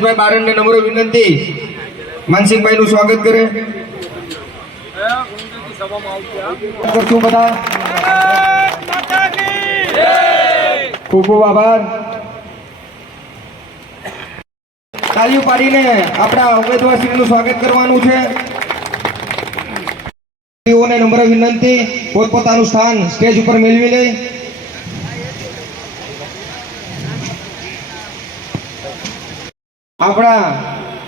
ભાઈ બારણને નમ્ર વિનંતી. માનસિંહભાઈ નું સ્વાગત કરે. કરશું બધા. ખૂબ ખૂબ આભાર. તાલીઓ પાડીને આપણા ઉમેદવારશ્રીનું સ્વાગત કરવાનું છે. નમ્ર વિનંતી. પોતપોતાનું સ્થાન સ્ટેજ ઉપર મેળવી લે. આપણા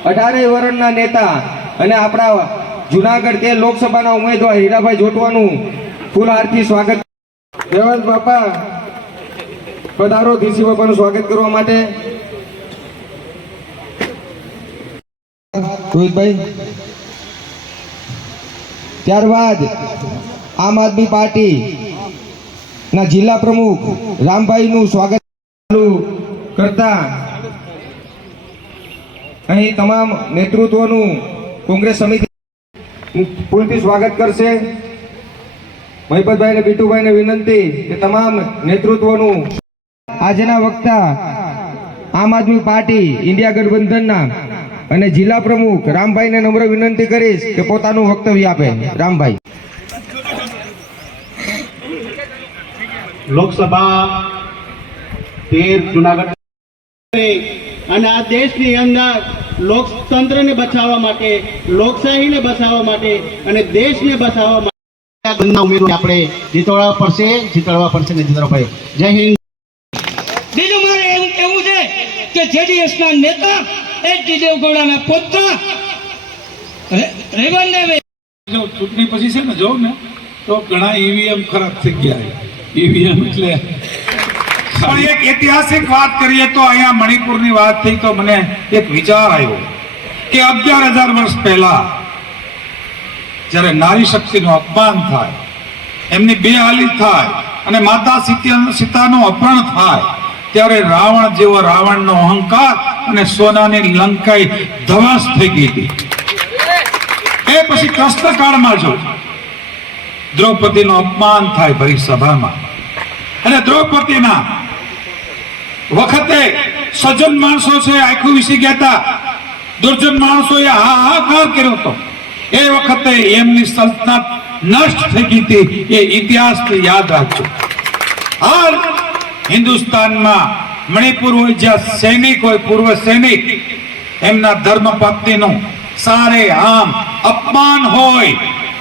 અઢારેય વરણના નેતા અને આપણા જુનાગઢ તે લોકસભાના ઉમેદવાર હીરાભાઈ જોટવાનું ફૂલહારથી સ્વાગત દેવાજ બાપા, પધારો ધીસી બાપાનું સ્વાગત કરવા માટે. રોહિતભાઈ, ત્યારબાદ આમ આદમી પાર્ટી ના જિલ્લા પ્રમુખ રામભાઈ નું સ્વાગત કરતા અહીં તમામ નેતૃત્વનું કોંગ્રેસ સમિતિ પૂરતી સ્વાગત કરશે. મહિપતભાઈ અને બીટુભાઈને વિનંતી કે તમામ નેતૃત્વનું આજના વક્તા આમ આદમી પાર્ટી ઇન્ડિયા ગઠબંધનના અને જિલ્લા પ્રમુખ રામભાઈને નમ્ર વિનંતી કરીશ કે પોતાનું વક્તવ્ય આપે. રામભાઈ. લોકસભા તેર જુનાગઢ. અને આ દેશની અંદર લોકતંત્રને બચાવવા માટે લોકશાહીને બચાવવા માટે અને દેશને બચાવવા માટે ઉમેદવાર આપણે જીતવાડવા પડશે જીતવાડવા પડશે ને જય હિન્દ. બીજું મારે એવું કહેવું છે કે જેડીએસ ના નેતા એચ ડી દેવગૌડાના પુત્ર. રે- જો ચૂંટણી પછી છે ને જોઉં ને તો ઘણા ઈવીએમ ખરાબ થઈ ગયા ઈવીએમ એટલે પણ એક ઐતિહાસિક વાત કરીએ તો અહીંયા મણિપુરની વાત થઈ તો મને એક વિચાર આવ્યો કે અગિયાર હજાર વર્ષ પહેલા જ્યારે નારી શક્તિનું અપમાન થાય, એમની બેહાલી થાય અને માતા સીતાનું અપહરણ થાય, ત્યારે રાવણ જેવો રાવણનો અહંકાર અને સોનાની લંકાઈ ધવાસ થઈ ગઈ હતી. એ પછી કૃષ્ણ કાળમાં જો દ્રૌપદીનું અપમાન થાય ભરી સભામાં. અને દ્રૌપદીના વખતે સજ્જન માણસો છે, આખું વિસી ગયા હતા. દુર્જન માણસોએ હાહાકાર કર્યો હતો. એ વખતે એમની સલ્તનત નષ્ટ થઈ ગઈ હતી. એ ઇતિહાસ યાદ રાખજો. હાલ હિન્દુસ્તાનમાં મણિપુર હોય, જ્યાં સૈનિક હોય, પૂર્વ સૈનિક, એમના ધર્મ પ્રાપ્તિનું સારે આમ અપમાન હોય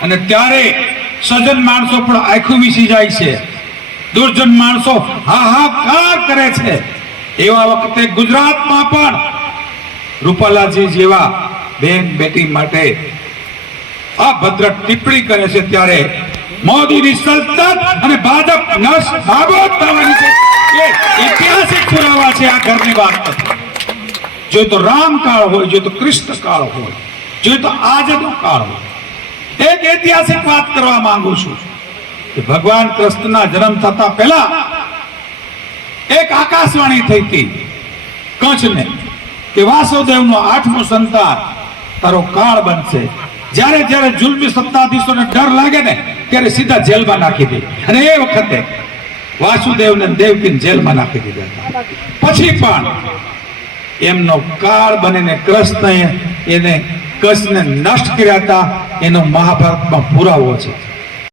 અને ત્યારે સજ્જન માણસો પણ આખું વિસી જાય છે. દુર્જન માણસો હાહાકાર કરે છે. એવા વખતે ગુજરાતમાં પણ રૂપાલાજી જેવા બેન બેટી માટે અભદ્ર ટિપ્પણી કરે છે ત્યારે મોદીની સલ્તનત અને ભાજપ નસ નાબૂદ થવાની છે. એ ઐતિહાસિક પુરાવા છે આ ઘરની વાત જો તો રામ કાળ હોય જો તો કૃષ્ણ કાળ હોય જો તો આજનો કાળ હોય. એક ઐતિહાસિક વાત કરવા માંગુ છું કે ભગવાન કૃષ્ણના જન્મ થતા પહેલા એક આકાશવાણી થઈ હતી કચ્છને કે વાસુદેવનો આઠમો સંતાન તારો કાળ બનશે. જ્યારે જ્યારે જુલ્મી સત્તાધીશોને ડર લાગે ને, ત્યારે સીધા જેલમાં નાખી દે. અને એ વખતે વાસુદેવને દેવકીને જેલમાં નાખી દીધા પછી પણ એમનો કાળ બનીને કૃષ્ણએ એને કચ્છને નષ્ટ કર્યા હતા. એનો મહાભારતમાં પુરાવો છે.